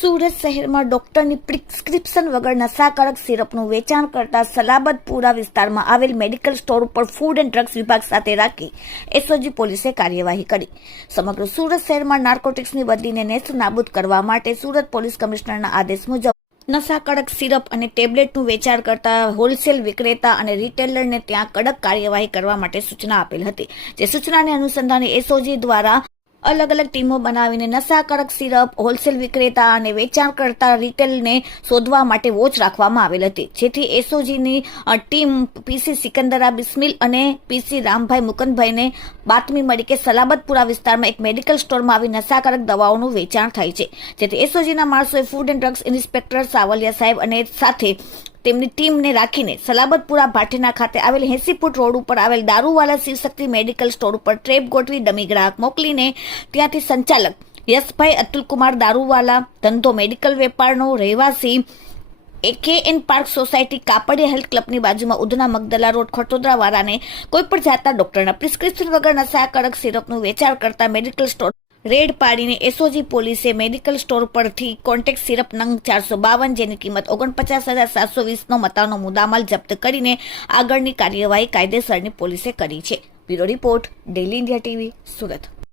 સુરત શહેરમાં ડોક્ટરની પ્રિસ્ક્રિપ્શન વગર નશાકારક સિરપનું વેચાણ કરતા સલાબતપુરા વિસ્તારમાં આવેલ મેડિકલ સ્ટોર ઉપર ફૂડ એન્ડ ડ્રગ્સ વિભાગ સાથે રાખી એસઓજી પોલીસે કાર્યવાહી કરી. સમગ્ર સુરત શહેરમાં નાર્કોટિક્સની બદલીને નેસ્ત નાબૂદ કરવા માટે સુરત પોલીસ કમિશનરના આદેશ મુજબ નશાકારક સિરપ અને ટેબ્લેટનું વેચાણ કરતા હોલસેલ વિક્રેતા અને રિટેલરને ત્યાં કડક કાર્યવાહી કરવા માટે સૂચના આપેલ હતી. જે સૂચનાને અનુસંધાને એસઓજી દ્વારા અલગ અલગ ટીમો બનાવીને નશાકારક સિરપ હોલસેલ વિક્રેતા અને વેચાણ કરતા રિટેલને શોધવા માટે વોચ રાખવામાં આવેલ હતી. જેથી એસઓજીની ટીમ પીસી સિકંદરા બિસ્મિલ અને પીસી રામભાઈ મુકંદભાઈને બાતમી મળી કે સલાબતપુરા વિસ્તારમાં એક મેડિકલ સ્ટોરમાં આવી નશાકારક દવાઓનું વેચાણ થાય છે. જેથી એસઓજીના માણસોએ food and drugs inspector Savaliya સાહેબ અને સાથે તેમની ટીમને રાખીને સલાબતપુરા ભાટેના ખાતે આવેલ 80 ફૂટ રોડ ઉપર આવેલ દારૂવાલા શિવશક્તિ મેડિકલ સ્ટોર ઉપર ટ્રેપ ગોઠવી ડમી ગ્રાહક મોકલીને ત્યાંથી સંચાલક યશભાઈ અતુલકુમાર દારૂવાલા ધંધો મેડિકલ વેપારનો રહેવાસી AKN park society Kapadia health ક્લબની બાજુમાં ઉધના મગદલા રોડ ખટોદરા વાળાને કોઈપણ જાતના ડોક્ટરના પ્રિસ્ક્રિપ્શન વગર નશાકારક સિરપનું વેચાણ કરતા મેડિકલ સ્ટોર રેડ પાડીને એસઓજી પોલીસે મેડિકલ સ્ટોર પરથી કોન્ટેક્ટ સિરપ નંગ 452 જેની કિંમત 49,720નો મતાનો મુદ્દામાલ જપ્ત કરીને આગળની કાર્યવાહી કાયદેસરની પોલીસે કરી છે. Bureau report, daily India TV, Surat.